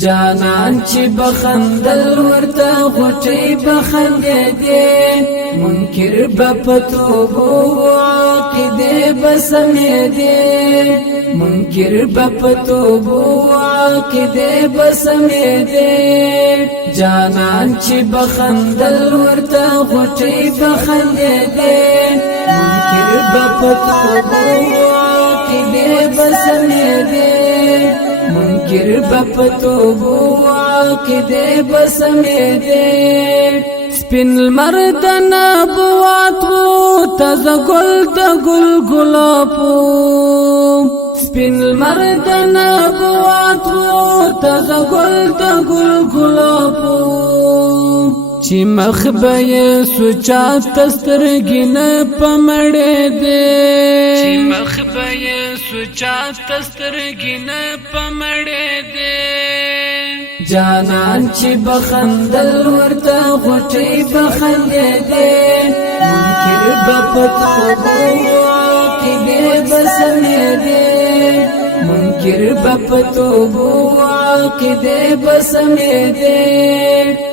جانان چې بخندل ورته غټي بخندې دي منکر بپتوبو عقیدې بسمې دي منکر بپتوبو عقیدې بسمې دي جانان چې بخندل ورته غټي بخندې دي منکر بپتوبو عقیدې بسمې دي منکر بپتوبو عقیدې بسمې دي سپین المرد نبوات وو تازه ګل د ګل ګلابو سپین المرد نبوات وو تازه ګل د ګل ګلابو چې مخ به یې سوچا تسترګې نه پمړې دي چې مخ به یې سوچا تسترګې نه پمړې دي جانان چې بخندل ورته غټي بخندې دي منکر بپتوبو عقیدې بسمې دي منکر بپتوبو عقیدې بسمې دي